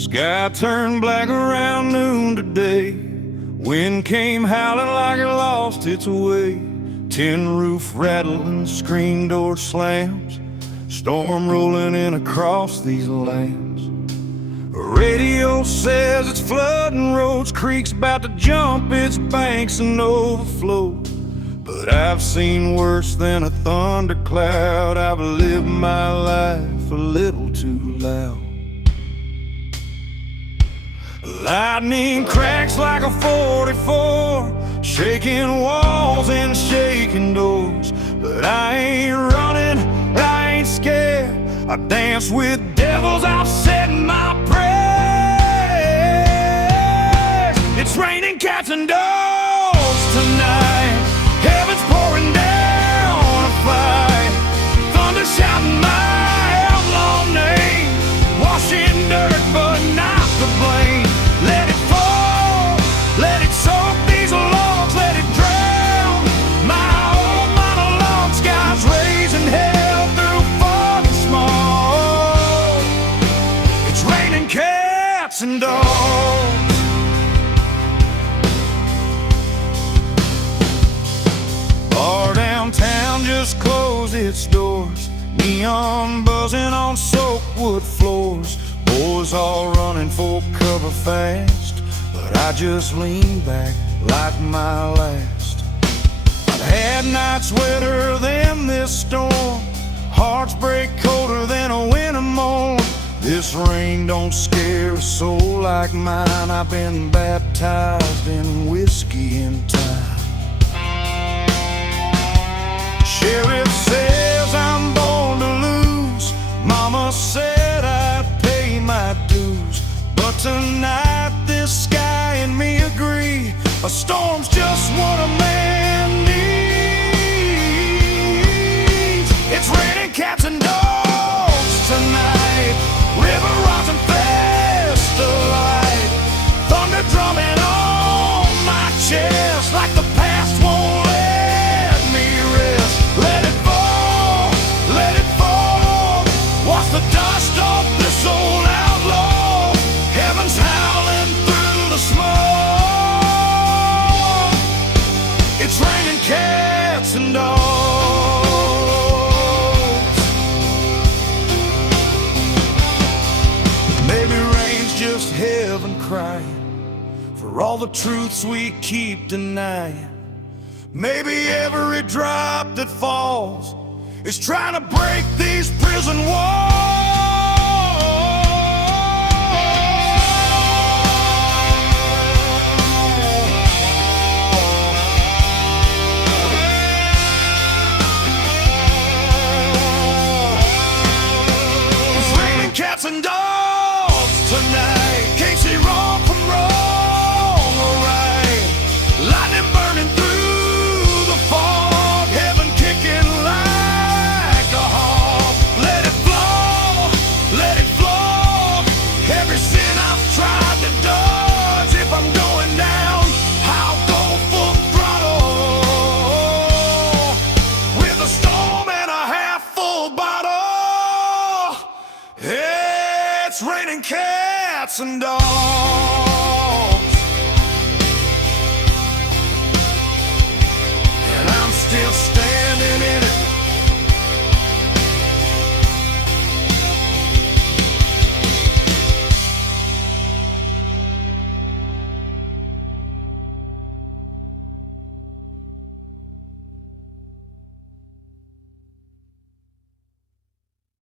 Sky turned black around noon today. Wind came howling like it lost its way. Tin roof rattling, screen door slams, storm rolling in across these lands. Radio says it's flooding roads, creeks about to jump its banks and overflow. But I've seen worse than a thundercloud. I've lived my life a little too loud. Lightning cracks like a 44, shaking walls and shaking doors. But I ain't running, I ain't scared. I dance with devils, I've said my prayers. It's raining cats and dogs tonight. Heaven's pouring down a fight. Thunder shouting my outlaw name, washing dirt but not the blame. Let it fall, let it soak these logs, let it drown my old monologue. Skies raising hell through fog and smoke. It's raining cats and dogs. Our downtown just closed its doors, neon buzzing on soaked wood floors. Boys all running for cover fast, but I just lean back like my last. I've had nights wetter than this storm, hearts break colder than a winter morn. This rain don't scare a soul like mine. I've been baptized in whiskey in time. Sheriff says I'm born to lose. Mama said I'd pay my dues. But tonight this sky and me agree, a storm's just what a man needs. It's raining cats and dogs tonight. River rocks and fast alight. Thunder drumming on my chest like the past won't let me rest. Let it fall, let it fall. Wash the dust off this old outlaw. Heaven's howling through the smoke. It's raining cats and dogs. Maybe rain's just heaven crying for all the truths we keep denying. Maybe every drop that falls is trying to break these prison walls. It's raining cats and dogs tonight. Can't see wrong from wrong or right. Lightning burning through the fog, heaven kicking like a hog. Let it flow, let it flow. Every sin I've tried to dodge, if I'm going down, I'll go full throttle. With a storm and a half full bottle. It's raining cats and dogs.